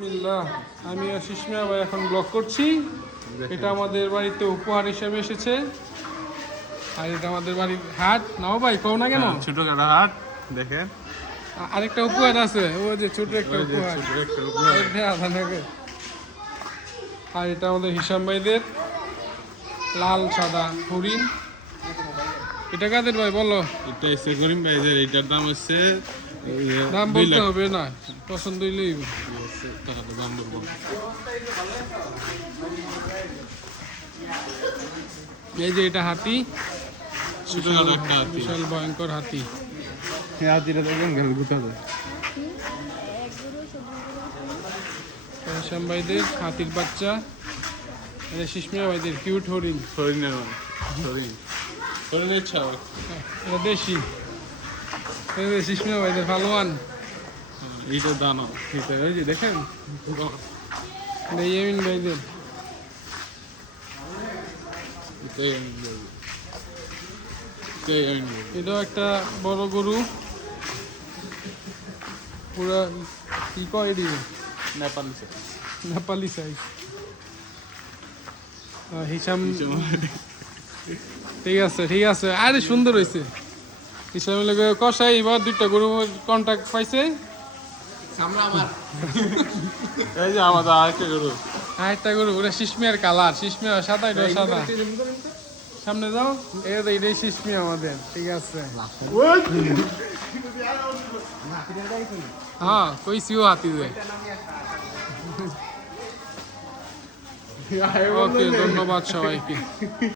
বিসমিল্লাহ, আমি আশিস মিয়া ভাই এখন ব্লগ করছি। এটা আমাদের বাড়িতে উপহার হিসেবে এসেছে। আর এটা আমাদের বাড়ির হাট। নাও ভাই, কও না কেন? ছোটখাটো হাট দেখেন। আরেকটা উপহার আছে, ও যে ছোট একটা উপহার। আর এটা আমাদের হিসাম ভাইদের লাল সাদা হরিণ। এটা কাদের ভাই বলো? এটা এসে করিম ভাইদের, এটার দাম হচ্ছে দাম বলতে হবে না, পছন্দ হইলেই। দাম বলবো। এই যে এটা হাতি, ছোটখাটো একটা হাতি, বিশাল ভয়ঙ্কর হাতি। হাতিটা দেখবেন গেল গুতাবে। হিসাম ভাইদের হাতির বাচ্চা। এটা শিশমিয়া ভাইদের কিউট হরিণ। হরিণের মানে হরিণের ছাও। এটা দেশি। শিশমিয়া ভাইদের ভালোয়ান। এইটা দানো, এটা ওই যে দেখেন। এটা ইয়েমিন ভাইদের। এটাও একটা বড় গরু, পুরা কি কয় এটি? নেপালি সাইজ। হিসাম, ঠিক আছে ঠিক আছে, আরে সুন্দর হয়েছে। হিসাম লাগে কষাই এবার দুইটা গরু কন্ট্যাক্ট পাইছে। এই যে আমাদের আরেকটা গরু, আরেকটা গরু, ওটা শিশমিয়ার কালার, শিশমিয়া সাদা, এটা সাদা। সামনে যাও, এটাই শিশমিয়া আমাদের, ঠিক আছে। হ্যাঁ কইছিও হাতি যে। ওকে, ধন্যবাদ সবাইকে।